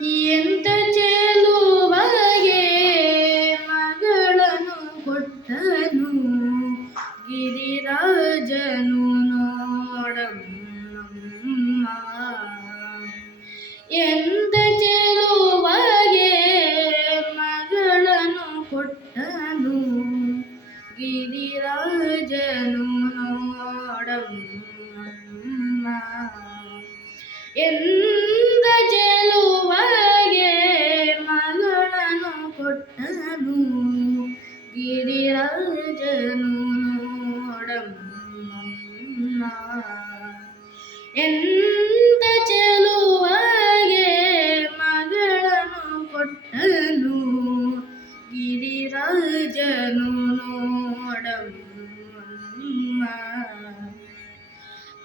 ಎಂತ ಚೆಲುವಗೆ ಮಗಳನು ಕೊಟ್ಟನು? ಗಿರಿರಾಜನು ನೋಡಮ್ಮ ಎಂತ ಚೆಲುವಗೆ ಮಗಳನ್ನು ಕೊಟ್ಟನು? ಗಿರಿರಾಜನು ನೋಡಮ್ಮ ಎಂದ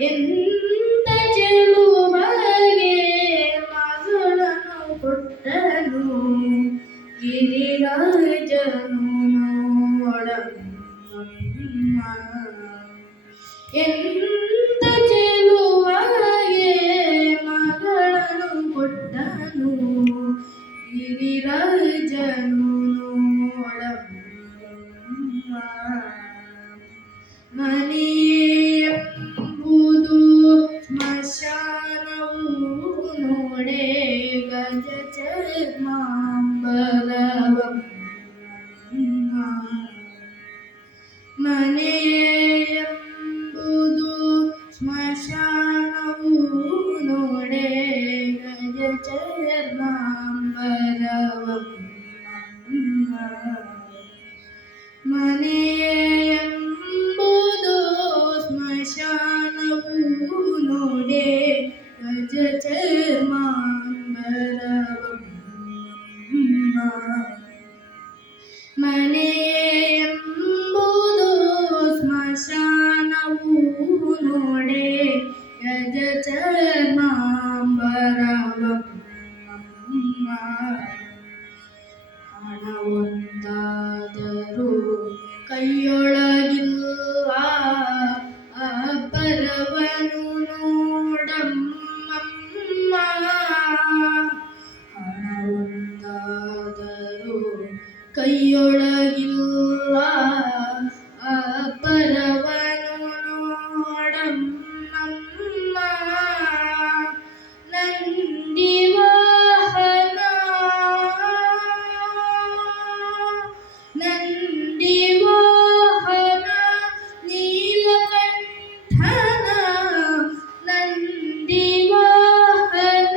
ఎంత చెలువగే మధులను పుట్టను గిరిరాజను ఎంత చెలువగే మగళను పుట్టను గిరిరాజను നാം വരവും മനേയംബുദോ ശ്മശാനഭൂനോടെ ഗജചർമാംബരവും മനേ ಕೈಯೊಳಗಿಲ್ಲ ಅಬ್ಬರವನು ನೋಡಮ್ಮ ನಂದಿ ವಾಹನ ನಂದಿ ವಾಹನ ನೀಲಕಂಠನ ನಂದಿ ವಾಹನ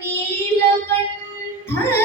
ನೀಲಕಂಠನ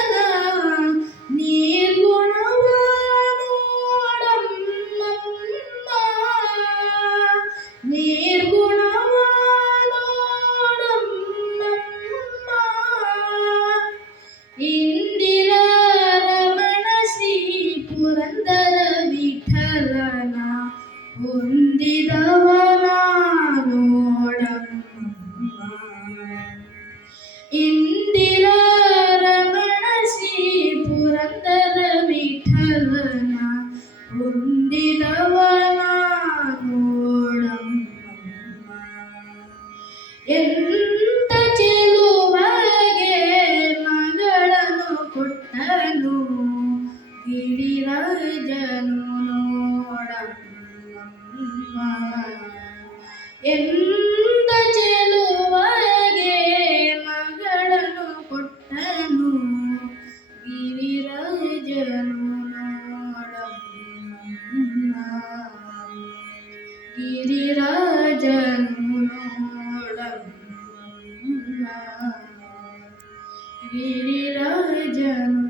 ফিরে রাজানো